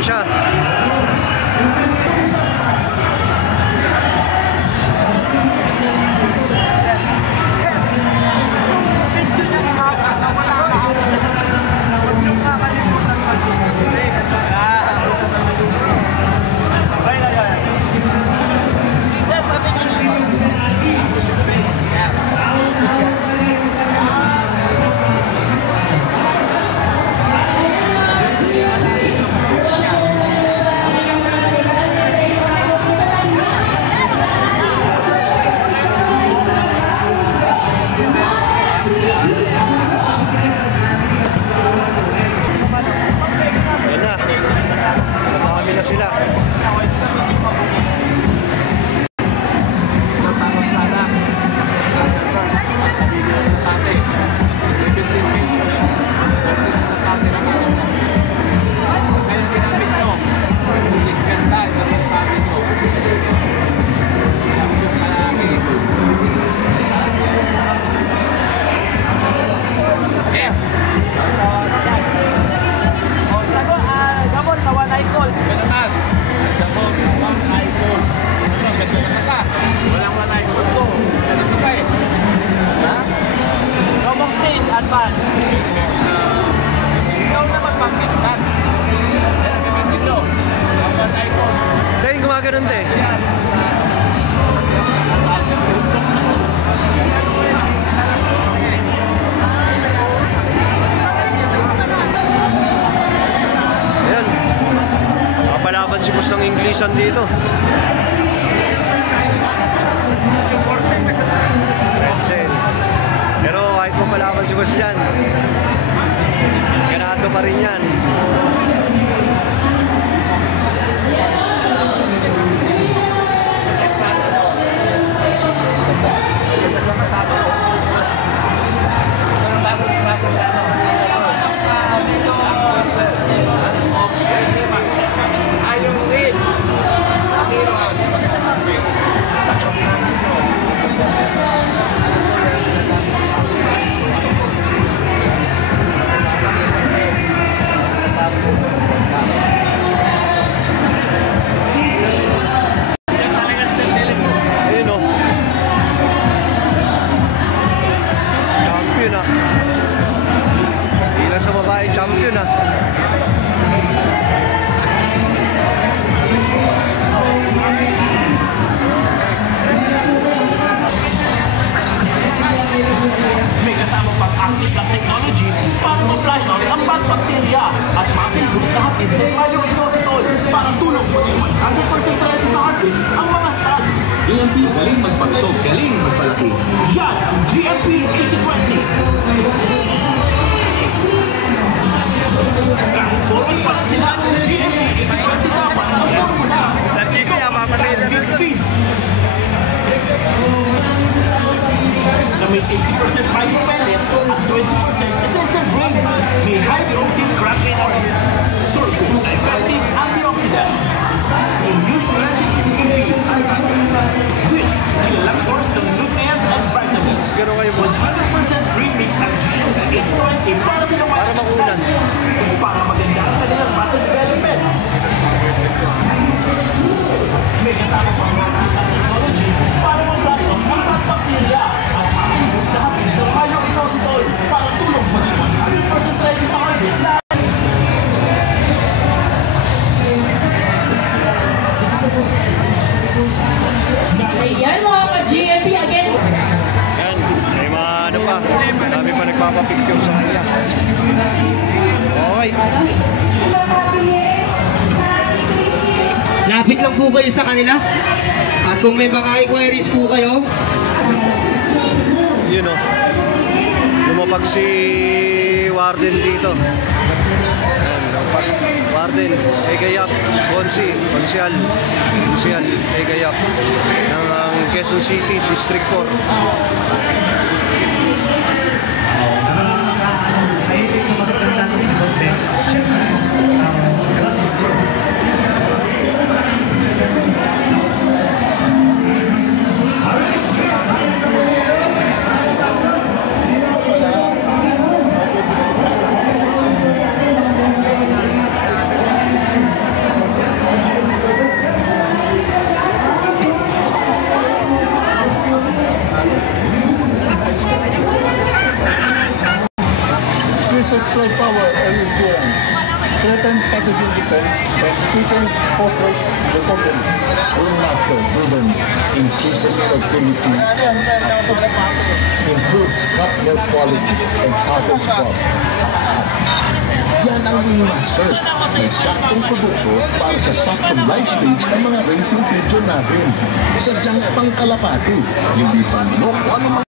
siya. Sila. Dahil gumagano'n din. Ayan. Nakapalaban si Boss ng Inglesan dito. Pero kahit mapalaban si Boss yan, ganado pa rin yan. Champion na. May kasamang pang-active na technology para ma-flash out ang bad bacteria at masilbos na hatid ng bio-inositol para tulong maging 100% ready sa harvest ang mga stocks. GMP, galing magpagsog, galing magpalaki. Yan ang GMP 8020. Kahit formas pa lang sila ng GMP 8020 dapat ang formula. Big feeds na may 80% micro pellets at 20% essential grains. May high protein crack and oil. Surfing na effective antioxidant. Immune strengthening ingredients. With kilalang source ng nutrients and vitamins. 100% green mix ng GMP 8020 para sa mga para makulan. Para maganda ang kanilang muscle development. May kasama pang mga technology para ma-flash out ang bad bacteria at masilbos na hatid ng bio-inositol para tulong maging 100% ready sa harvest na. Ayan mga ka-GMP again. Yan, may mga ano pa. Marami pa nagpapapicture sa kanya. Okay. Lapit lang po kayo sa kanila. At kung may mga inquiries po kayo, Yun o. Lumapag si Warden dito. Ayan, lumapag. Warden, Egayap, Konsyal, Egayap ng Quezon City, District 4. Mahilig sa magandang tanong si Boss Ben. Siyempre, reduces fly power or interference, strengthens pathogen defense, and quickens post-rate recovery. Greenmaster proven increases fertility, improves crop milk quality, and harvest crop. Yan ang Wingmaster. May saktong produkto para sa saktong life stage ng mga racing pigeon natin. Sadyang pangkalapati, hindi pang manok o anumang